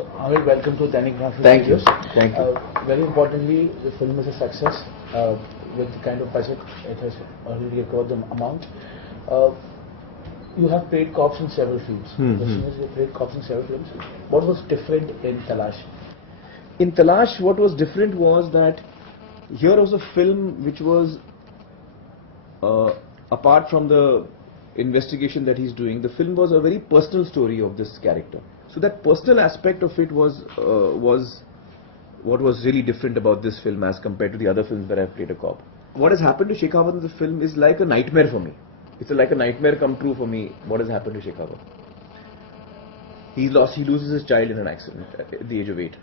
So, Amir, welcome to Dainik Graphics. Thank you. Thank you. Very importantly, the film is a success. With the kind of budget it has already acquired the amount. You have played cops in several films. The thing is, you played cops in several films. What was different in Talash? In Talash, what was different was that here was a film which was, apart from the investigation that he's doing, the film was a very personal story of this character. So that personal aspect of it was what was really different about this film as compared to the other films where I've played a cop. What has happened to Shekhawat in the film is like a nightmare for me. It's like a nightmare come true for me, what has happened to Shekhawat. He loses his child in an accident at the age of 8.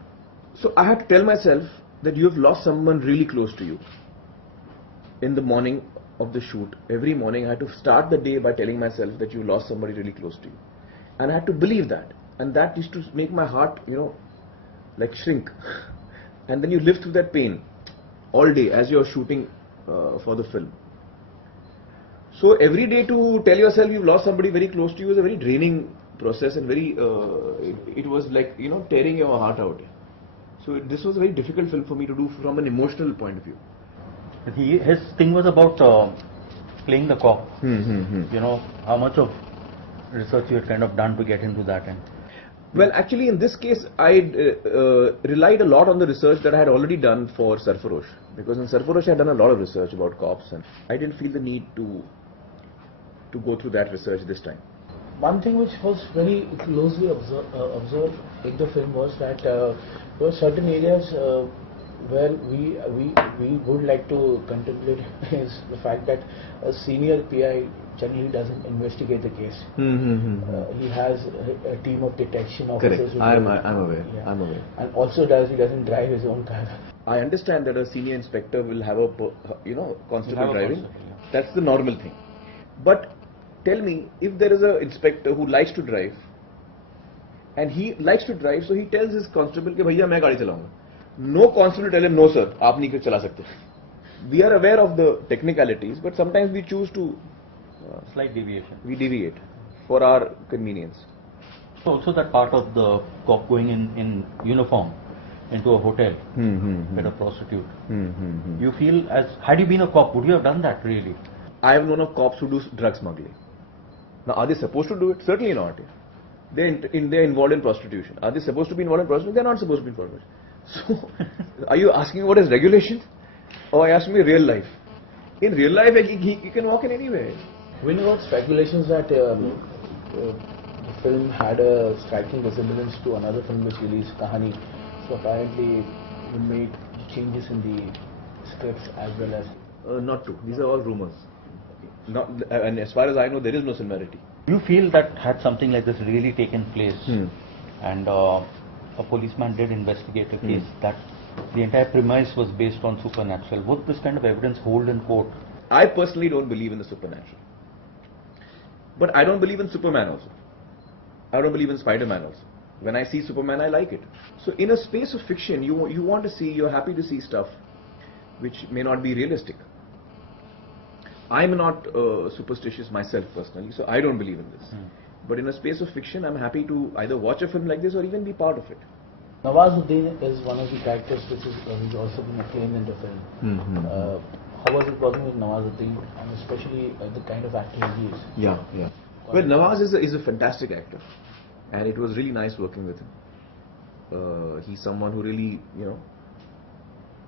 So I had to tell myself that you have lost someone really close to you. In the morning of the shoot, every morning I had to start the day by telling myself that you lost somebody really close to you. And I had to believe that. And that used to make my heart, like shrink. And then you live through that pain all day as you're shooting for the film. So every day to tell yourself you've lost somebody very close to you is a very draining process and very, it was like, tearing your heart out. So this was a very difficult film for me to do from an emotional point of view. His thing was about playing the cop. How much of research you had kind of done to get into that end? Well, actually in this case I relied a lot on the research that I had already done for Sarfarosh, because in Sarfarosh I had done a lot of research about cops and I didn't feel the need to go through that research this time. One thing which was very closely observed in the film was that there were certain areas where we would like to contemplate is the fact that a senior PI generally doesn't investigate the case. He has a team of detection officers. Correct. I'm aware. Yeah. I'm aware. And also he doesn't drive his own car. I understand that a senior inspector will have a constable driving. That's the normal thing. But tell me, if there is an inspector who likes to drive, and he likes to drive, so he tells his constable कि भैया मैं गाड़ी चलाऊंगा. No constable tell him, no sir, आप नहीं चला सकते. We are aware of the technicalities, but sometimes we choose to slight deviation. We deviate for our convenience. So also that part of the cop going in uniform into a hotel with a prostitute. You feel had you been a cop, would you have done that really? I have known of cops who do drug smuggling. Now, are they supposed to do it? Certainly not. They're involved in prostitution. Are they supposed to be involved in prostitution? They're not supposed to be involved in prostitution. So, are you asking what is regulation? Or are you asking me real life? In real life, he can walk in anywhere. We know about speculations that the film had a striking resemblance to another film which released, Kahani. So apparently you made changes in the scripts as well as... Not true. These are all rumors. And as far as I know, there is no similarity. You feel that had something like this really taken place and a policeman did investigate a case that the entire premise was based on supernatural, would this kind of evidence hold in court? I personally don't believe in the supernatural. But I don't believe in Superman also. I don't believe in Spider-Man also. When I see Superman, I like it. So in a space of fiction, you want to see, you're happy to see stuff which may not be realistic. I'm not superstitious myself personally, so I don't believe in this. But in a space of fiction, I'm happy to either watch a film like this or even be part of it. Nawazuddin is one of the characters which is also been acclaimed in the film. How was it working with Nawazuddin, and especially the kind of actor he is? Yeah. Well, Nawaz is a fantastic actor, and it was really nice working with him. He's someone who really,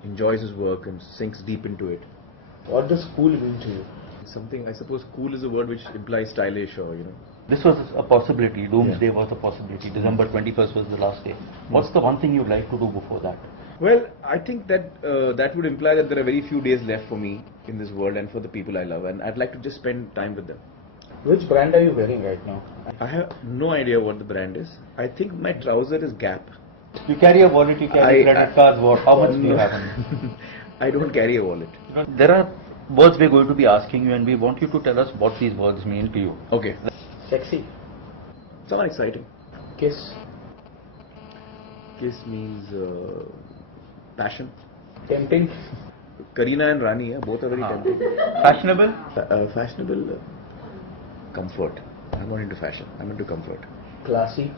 enjoys his work and sinks deep into it. What does cool mean to you? Something, I suppose, cool is a word which implies stylish or, This was a possibility. Doomsday was a possibility. December 21st was the last day. What's the one thing you'd like to do before that? Well, I think that that would imply that there are very few days left for me in this world and for the people I love, and I'd like to just spend time with them. Which brand are you wearing right now? I have no idea what the brand is. I think my trouser is Gap. You carry a wallet, you carry credit cards, what? How much do you have? I don't carry a wallet. There are words we're going to be asking you, and we want you to tell us what these words mean to you. Okay. Sexy. Sound exciting. Kiss. Kiss means passion. Tempting. Kareena and Rani, both are very tempting. Fashionable? Fashionable. Comfort. I'm not into fashion. I'm into comfort. Classy.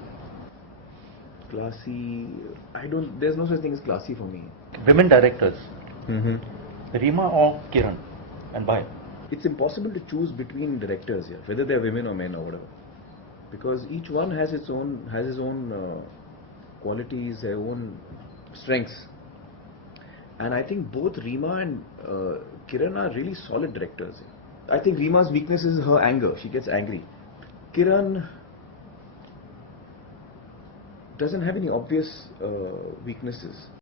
Classy. I don't. There's no such thing as classy for me. Women directors, Mm-hmm. Rima or Kiran, and why? It's impossible to choose between directors here, whether they're women or men or whatever, because each one has his own qualities, their own strengths, and I think both Rima and Kiran are really solid directors. I think Rima's weakness is her anger; she gets angry. Kiran doesn't have any obvious weaknesses.